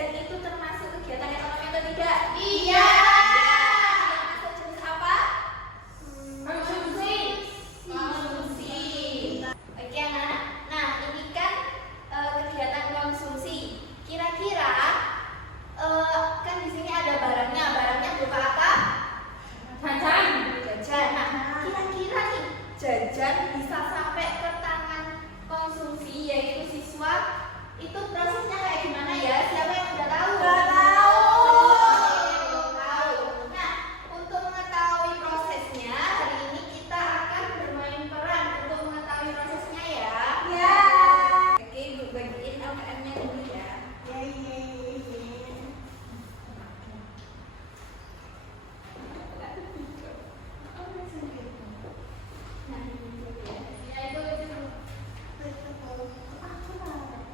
jajan itu termasuk kegiatan ekonomi atau tidak? Iya. Masuk jenis apa? Konsumsi. Konsumsi. Oke anak. Nah ini kan kegiatan konsumsi. Kira-kira kan di sini ada barangnya. Barangnya berupa apa? Jajan. Jajan. Nah kira-kira nih jajan bisa sampai ke tangan konsumsi yaitu siswa. Itu prosesnya kayak gimana ya? Siapa yang udah tahu? Nggak tahu. Tahu. Nah, untuk mengetahui prosesnya, hari ini kita akan bermain peran untuk mengetahui prosesnya ya. Ya. Oke, Ibu bagiin LKM-nya dulu ya. Nah, ini dulu ya.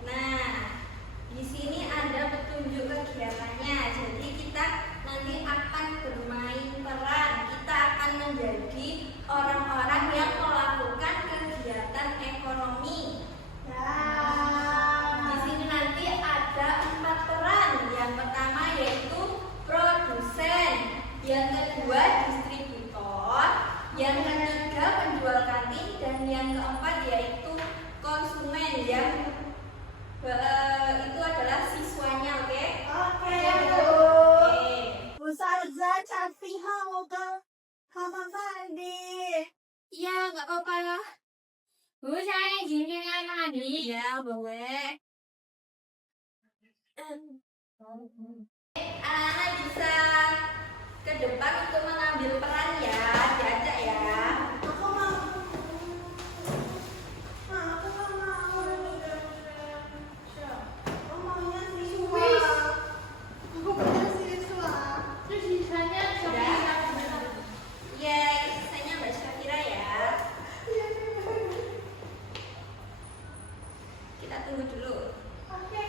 Nah, di sini ada petunjuk kegiatannya. Jadi kita nanti akan bermain peran. Kita akan menjadi orang-orang yang melakukan kegiatan ekonomi. Di sini nanti ada 4 peran. Yang pertama yaitu produsen, yang kedua distributor, yang ketiga penjual kantin, dan yang keempat yaitu konsumen yang itu adalah siswanya, oke? Oke, Bu. Bu. Oke. Bu Sarza cantik banget. Mama mandi. Iya, nggak apa-apa. Bu, saya izinin mandi. Ya, boleh. Anak-anak bisa ke depan untuk mengambil peran ya, diajak ya. Aku mau. Aku nggak mau. Aku maunya siswa. Aku punya siswa. Terus sisanya Sudah? Iya, itu sisanya Mbak Syafira ya. Kita tunggu dulu. Oke.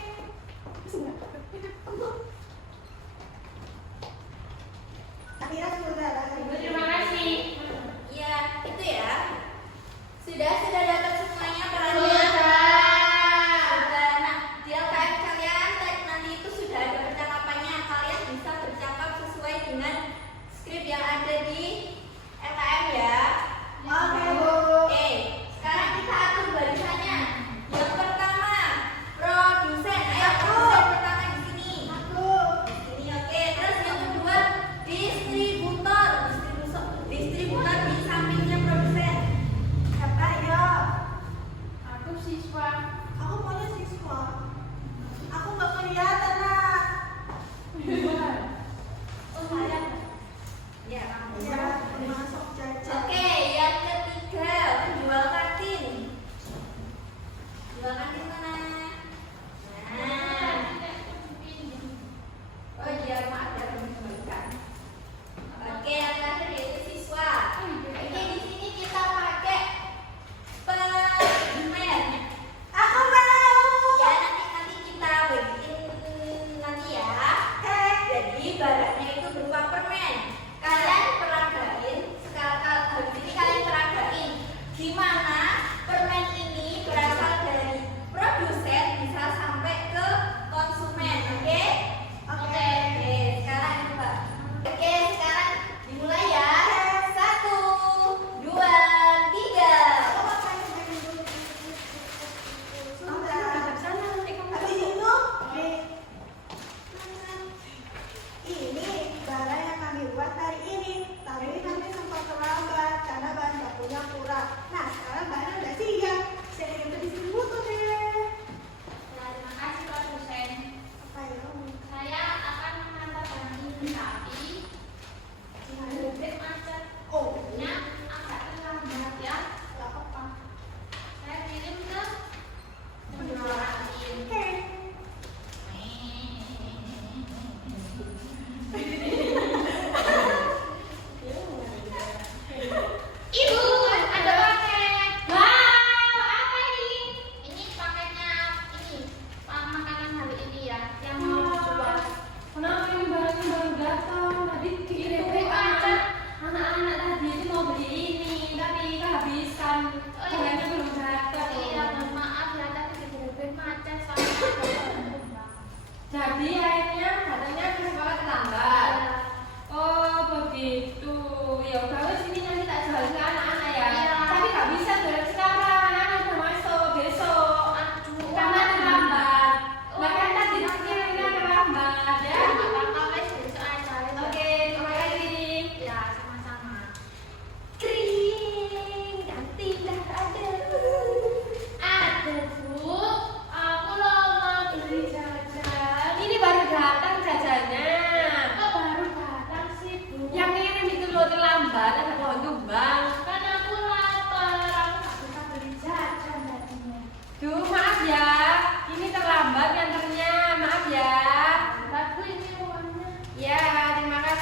Akhirnya sudah.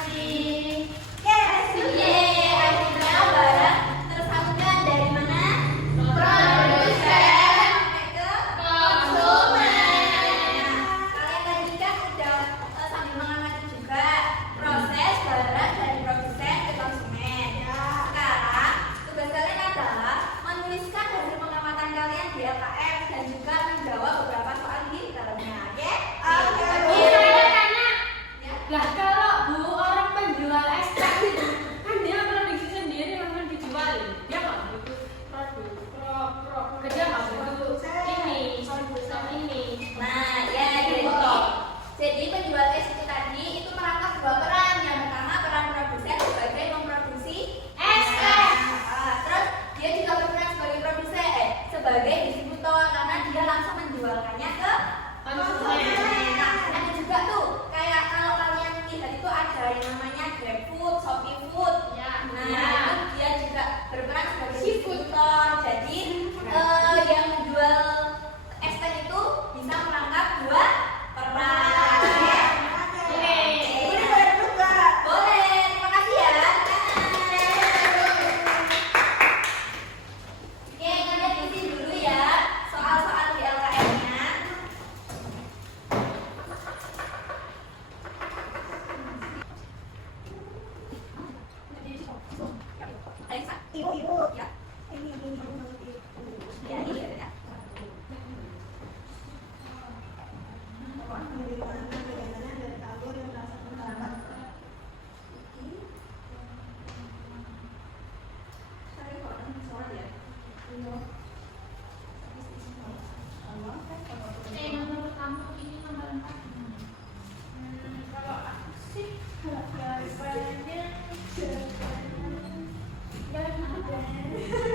kasih. Yeay, akhirnya barang tersalurkan dari mana? Produsen sampai ke konsumen. Kalian tadi kan udah sambil mengamati juga proses barang dari produsen ke konsumen. Sekarang tugas kalian adalah menuliskan hasil pengamatan kalian di LKS dan juga menjawab beberapa soal di dalamnya. Oke? Iya, tanya. Ya. Lah kalau Bu orang penjual ekstrak itu kan dia produksi sendiri langsung dijual. Dia nggak butuh produk dia nggak butuh ini ini. Nah, ya gitu. Jadi penjual es itu tadi itu merangkap dua peran. Yang pertama peran produsen sebagai memproduksi es. Terus dia juga berperan sebagai sebagai distributor karena dia langsung menjualkannya ke konsumen. Nah, ada juga tuh kayak kalau kalian lihat itu ada yang namanya GrabFood, ShopeeFood. Ya. Nah, itu dia juga berperan sebagai distributor. Jadi yang menjual ekstrak itu bisa merangkap dua peran. Boleh, terima kasih ya. Oke, kalian isi dulu ya soal-soal di LKS-nya. Alexa, Ibu. ya. Ini. Ya, ini ya. Nomor pertama ini nomor 4. Kalau aku sih jawabannya Masih bisa melihat.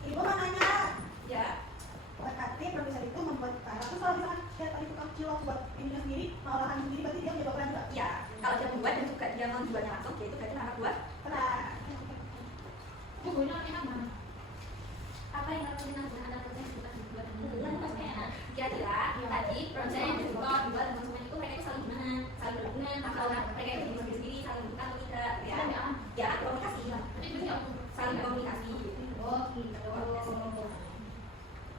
Ibu mau nanya, Ya. berarti produsen itu membuat barang. Terus kalau misalkan dia tadi tukang cilok buat ini sendiri, olahan sendiri, berarti dia punya peran juga. Ya, kalau dia membuat dan juga dia menjualnya langsung, dia itu berarti nama buat Peran. bukunya apa? apa yang harus dilakukan adalah proses bukan dibuat dan prosesnya. Kira-kira tadi proses yang dibuat dibuat dan konsumen itu mereka itu saling gimana, saling berhubungan, atau mereka itu sendiri saling bukan atau tidak? Ya, ya komunikasi, saling komunikasi. Oh gitu.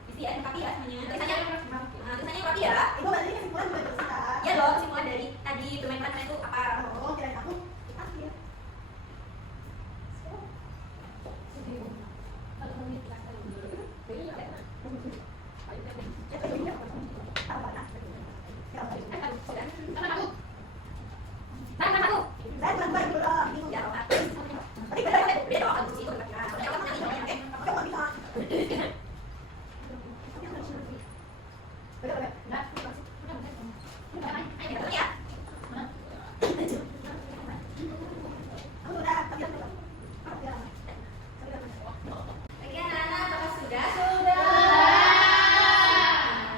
Isi ya, rapi ya semuanya. Tulisannya rapi ya. Ibu berarti kesimpulan juga bersihkan. Ya loh, kesimpulan dari tadi domain peran itu apa? Oh, kirain aku. Ya. Saya bukan buat ibu. Ya, Tapi beda dong. Aku nggak bisa. Beda. Aku udah. Tapi Oke, anak-anak, apakah sudah?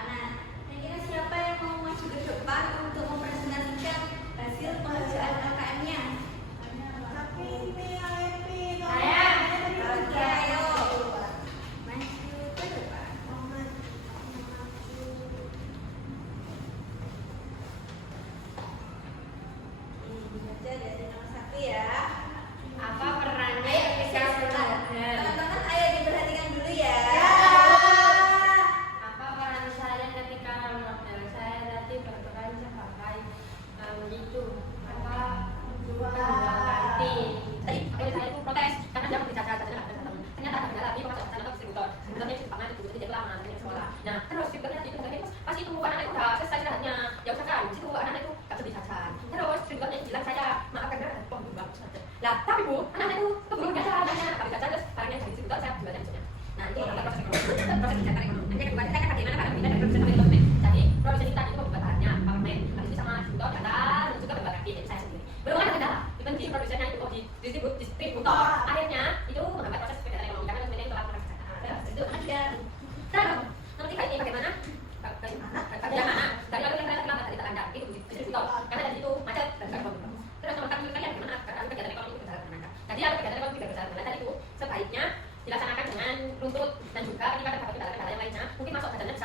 Nah, kira-kira siapa yang mau maju ke depan untuk mempresentasikan hasil pengerjaan LKM-nya? tapi ini Alepi. Saya. Oke, ayo. Maju ke depan. Ini aja dari nomor 1 ya. Apa perannya Ayo, ketika sebentar. belajar? Teman-teman, ayo diperhatikan dulu ya. Apa peran saya ketika role model? Saya tadi berperan sebagai itu apa penjual kantin. Tadi saya itu protes karena dia berbicara ternyata ada kendala di pengawasan atau distributor. Distributornya di Jepang itu jadi dia lama nanti sekolah. Nah, terus distributornya itu pas itu anak itu udah selesai istirahatnya, ya usahakan. Di situ anak itu gak bisa jajan. Terus distributornya bilang saya maaf karena ada pom bagus saja. Lah, tapi Bu, anak itu keburu jajan, gak bisa jajan terus barangnya dari distributor saya jualnya besoknya. Nah, ini proses ekonomi. Proses ekonomi. Nanti kedua kita akan bagaimana para pembina dan produsen sampai konsumen. Jadi, produsen kita itu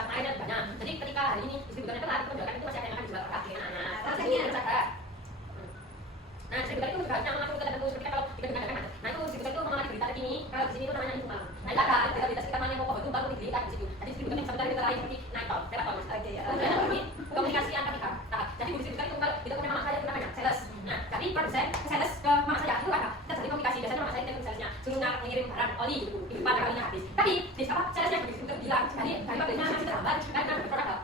lain dan banyak. Jadi ketika hari ini distributornya telat, penjualan itu masih akan dijual lagi. Nah, ini tercatat. Nah, distributor itu juga hanya mengatur tertentu seperti kalau dikatakan macet. Nah, itu distributor itu mengamati berita terkini. Kalau di sini itu namanya info malam. Nah, itu ada berita sekitar mana yang pokok itu baru diberikan di situ. Jadi distributor yang sebentar berita lain seperti naikol, telepon, ini komunikasi antar kita. Nah, jadi distributor itu kalau kita punya mama saya itu namanya sales. Nah, jadi produsen sales ke mama saya itu ada terjadi komunikasi. Biasanya mama saya itu salesnya suruh mengirim barang oli gitu. Itu pada kalinya habis. Tapi di apa salesnya distributor bilang jadi pabriknya masih terhambat karena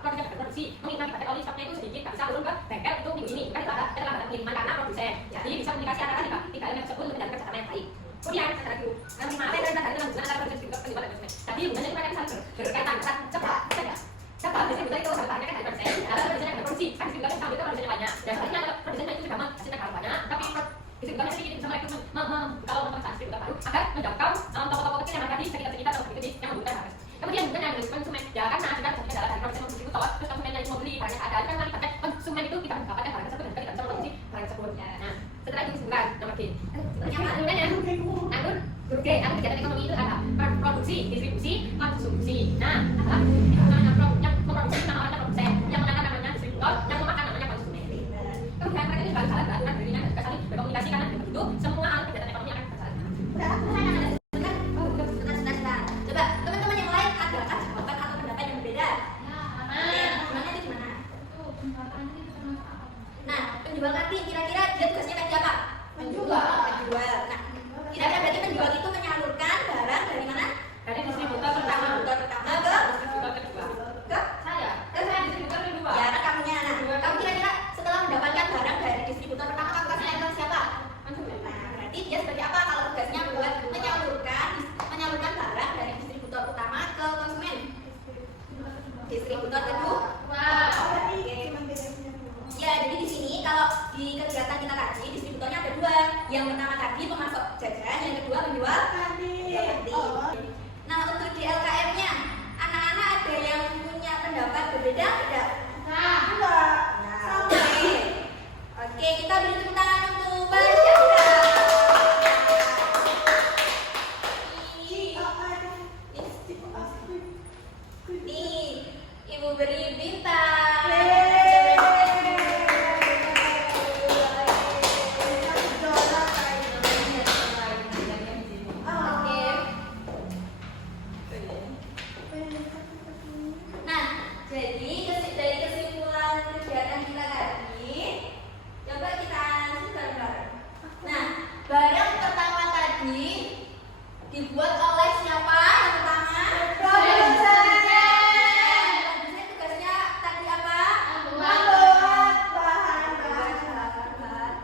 produknya berproduksi. Mungkin pakai oli stoknya itu sedikit, nggak bisa turun ke bengkel untuk minggu ini. Kan itu ada keterlambatan pengiriman karena produsen. Jadi bisa komunikasi antara tiga elemen tersebut untuk menjalankan catatan yang baik. Kemudian setelah itu, apa yang kita dari dalam hubungan antara produsen dan penjualan konsumen. Jadi hubungannya itu mereka bisa berkaitan cepat saja. Cepat, distributor itu sebenarnya kan dari produsen. Ada produsen yang berproduksi, kan distributor yang itu produsen yang banyak. Dan sebenarnya produsen itu juga hasilnya kalau banyak, tapi distributornya sedikit bisa mereka kalau mempesan distributor baru agar menjangkau toko-toko kecil yang ada di sekitar atau di yang membutuhkan harga. Kemudian juga yang dari konsumen, ya karena juga adalah dari produsen distributor, terus konsumennya yang mau beli barangnya ada, kan nanti pakai konsumen itu kita mendapatkan barang tersebut dan kita bisa produksi barang tersebut. Nah, setelah itu disebutkan nomor G. Namun huruf G, namun kegiatan ekonomi itu ada produksi, distribusi, konsumsi. Nah, yang memproduksi namanya produsen, yang menangkan namanya distributor, yang memakan namanya konsumen. Kemudian mereka itu juga saling berdirinya dan juga saling berkomunikasi karena dengan begitu semua hal kegiatan ekonomi akan berjalan. Coba teman-teman yang lain adakah jawaban atau pendapat yang berbeda? Gimana itu gimana? Nah, penjual kantin kira-kira dia tugasnya kayak apa? Penjual. Nah, kira-kira berarti penjual itu menyalurkan barang dari mana? Dari distributor pertama ke distributor kedua. ke Saya distributor kedua. ya anak kamunya. Nah, kamu kira-kira setelah mendapatkan barang dari distributor pertama kamu kasih ke siapa? Konsumen. Nah, berarti dia seperti apa kalau tugasnya buat menyalurkan barang dari distributor utama ke konsumen? Distributor kedua. Ya, jadi di sini kalau di kegiatan kita tadi distributornya ada dua. Yang pertama tadi pemasok jajan, yang kedua penjual kantin. Nah, untuk di LKM-nya, anak-anak ada yang punya pendapat berbeda tidak? Oke, kita beri tepuk tangan untuk Mbak Syahra. Nih, Ibu beri bintang. Nah, jadi dari kesimpulan kegiatan kita tadi, coba kita analisis bareng-bareng. Nah, barang pertama tadi dibuat oleh siapa? Yang pertama? Produsen tugasnya tadi apa?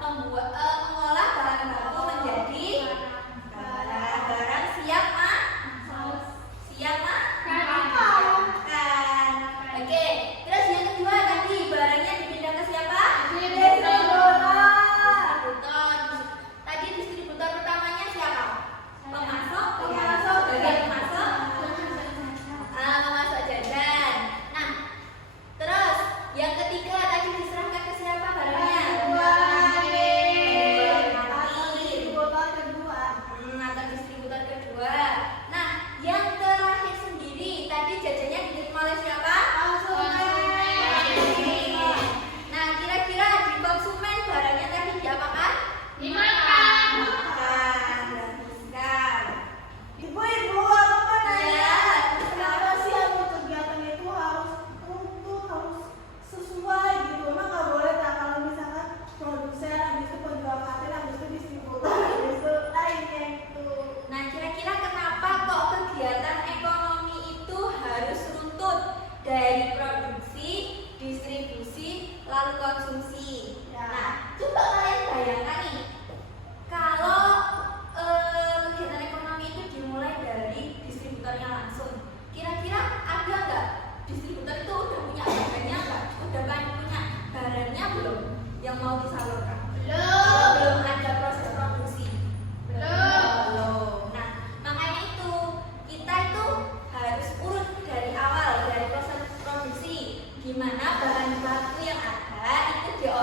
Mengolah bahan baku menjadi barang siap makan. Oke, terus yang kedua tadi barangnya dipindah ke siapa? Distributor. Tadi distributor pertamanya siapa? Pemasok. Bagian pemasok. Pemasok jajan. Nah, terus yang ketiga tadi diserahkan ke siapa barangnya? Atau distributor kedua. Nah, yang terakhir sendiri tadi jajannya diterima oleh siapa? Nah, kira-kira di konsumen barangnya tadi diapakan? Dimakan. Dihabiskan. Ibu-ibu, aku mau nanya, Ya. kenapa sih aku kegiatan itu harus sesuai gitu? Emang nggak boleh tak kalau misalkan produsen, habis itu penjual kantin, habis itu distributor, habis itu lainnya itu. Nah, kira-kira kenapa kok kegiatan ekonomi itu harus runtut dari produksi, distribusi, lalu konsumsi? Ya. Nah, coba kalian bayangkan nih, kalau kegiatan ekonomi itu dimulai dari distributornya langsung, kira-kira ada nggak distributor itu udah punya barangnya nggak? Udah punya barangnya belum yang mau disalurkan? Belum ada proses produksi. Belum. Nah, makanya itu kita itu harus urut dari awal, dari proses produksi, gimana bahan baku yang ada itu diolah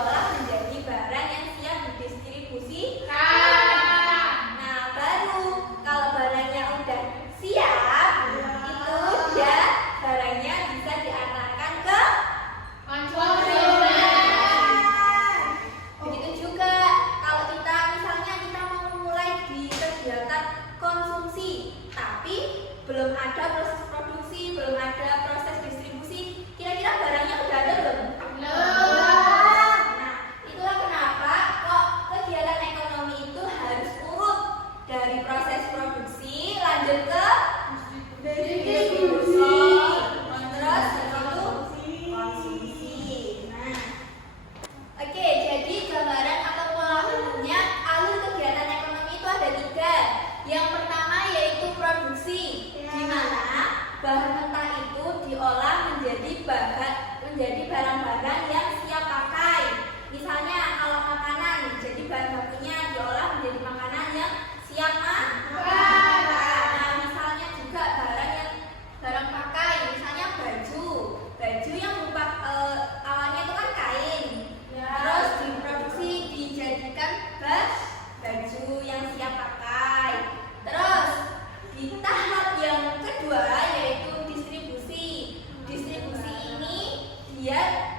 dia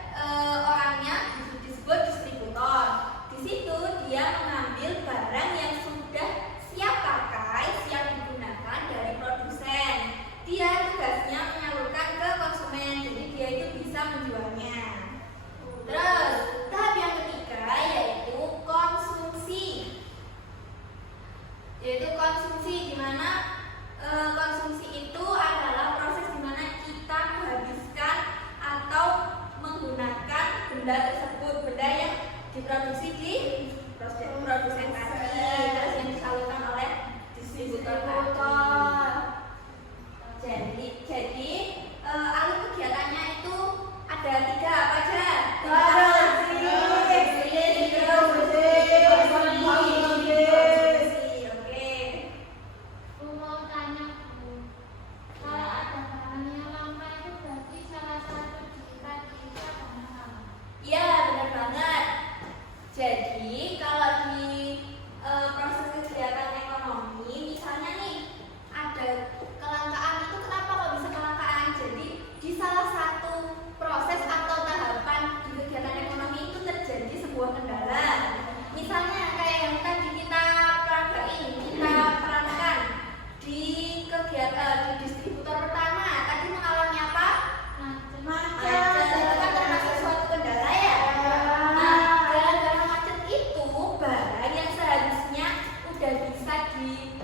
orangnya disebut distributor. Di situ dia mengambil barang yang sudah siap pakai, siap digunakan dari produsen. Dia tugasnya menyalurkan ke konsumen, jadi dia itu bisa menjualnya. Terus tahap yang ketiga yaitu konsumsi. Di mana konsumsi itu adalah proses di mana kita menghabiskan atau menggunakan benda tersebut, benda yang diproduksi di produsen tadi, terus yang disalurkan oleh distributor tadi. Jadi alur kegiatannya itu ada 3 apa aja? Iya, benar banget. Jadi kalau di proses kegiatan ekonomi, misalnya nih ada kelangkaan, itu kenapa kok bisa kelangkaan? Jadi di salah satu proses atau tahapan di kegiatan ekonomi itu terjadi sebuah kendala. Misalnya kayak yang tadi kita perankan di kegiatan di distributor pertama tadi mengalami apa? Macet. Kan termasuk suatu kendala ya. Nah, gara-gara macet itu barang yang seharusnya udah bisa di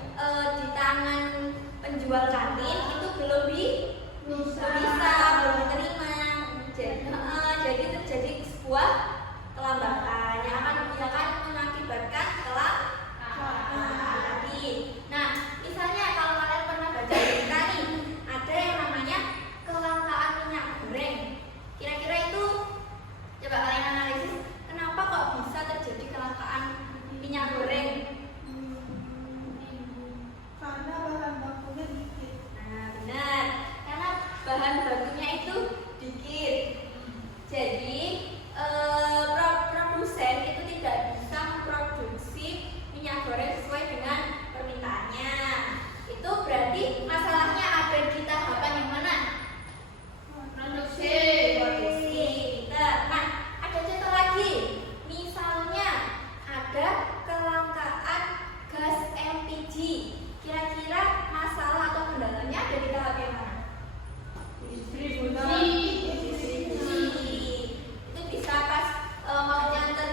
tangan penjual kantin itu belum bisa belum diterima. Jadi terjadi sebuah kelambatan yang akan mengakibatkan kelangkaan. Nah, misalnya kalau kalian pernah baca berita nih, ada yang namanya kelangkaan minyak goreng. Kira-kira itu coba kalian analisis, kenapa kok bisa terjadi kelangkaan minyak goreng? Karena bahan bakunya dikit. Nah, benar. Karena bahan bakunya itu dikit. Jadi produsen itu tidak bisa memproduksi minyak goreng sesuai dengan permintaannya. Itu berarti masalahnya ada di tahapan yang mana? Produksi. Nah, ada contoh lagi. Misalnya ada kelangkaan gas LPG. Kira-kira masalah atau kendalanya ada di tahap yang mana? Distribusi. Itu bisa pas mau nganter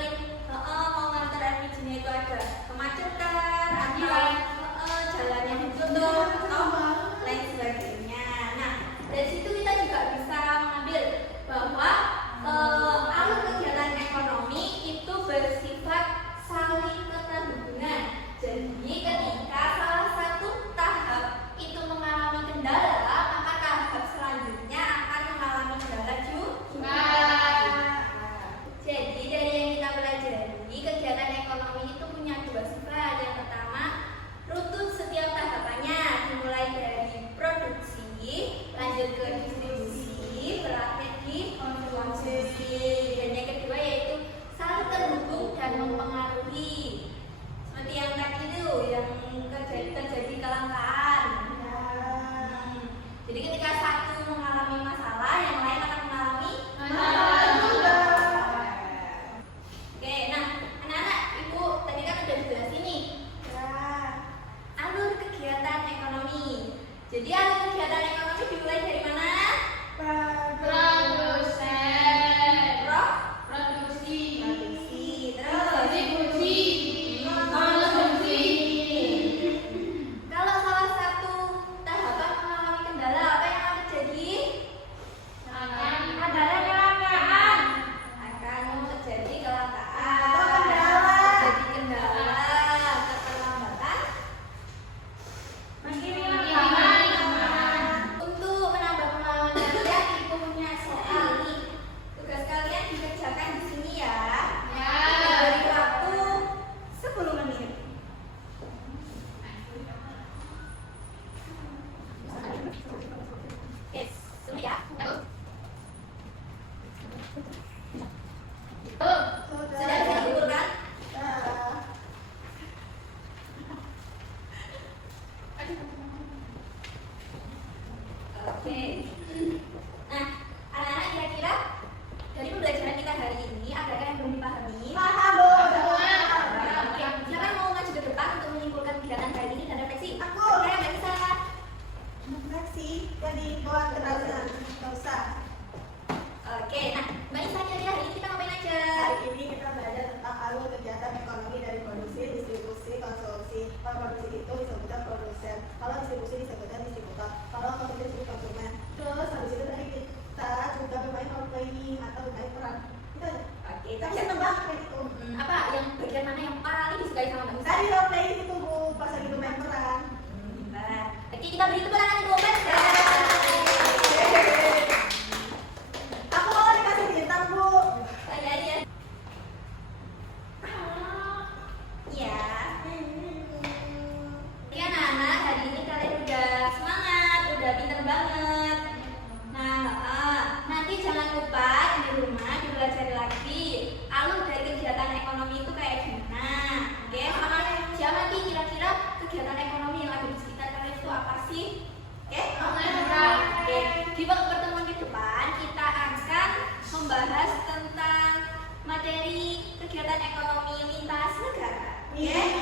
LPG-nya itu ada kemacetan atau jalannya ditutup atau lain sebagainya. Nah, dari situ kita juga bisa mengambil bahwa alur kegiatan ekonomi itu bersifat saling keterhubungan. Jadi ketika salah satu tahap itu mengalami kendala, maka tahap selanjutnya akan mengalami kendala juga. Jadi dari yang kita pelajari, kegiatan ekonomi itu punya 2 sifat. Yang pertama, runtut setiap tahapannya, dimulai dari produksi, lanjut ke distribusi, berakhir di konsumsi. Dan yang kedua yaitu saling terhubung dan mempengaruhi. Seperti yang tadi itu, yang terjadi kelangkaan. Jadi ketika satu mengalami masalah, yang lain akan mengalami masalah juga. Oke, nah anak-anak, ibu tadi kan udah dijelasin nih alur kegiatan ekonomi. Jadi alur kegiatan ekonomi dimulai dari mana? Produksi, terus kalau salah satu tahapan mengalami kendala, apa yang akan terjadi? Akan terjadi kelangkaan, terjadi kendala, keterlambatan. Untuk menambah pengalaman kalian, ibu punya soal nih. Tugas kalian dikerjakan di sini ya. Diberi waktu 10 menit. Yes, sudah ya. Sudah bisa dikumpulkan? Oke. Nah, anak-anak kira-kira kegiatan ekonomi lintas negara. Iya.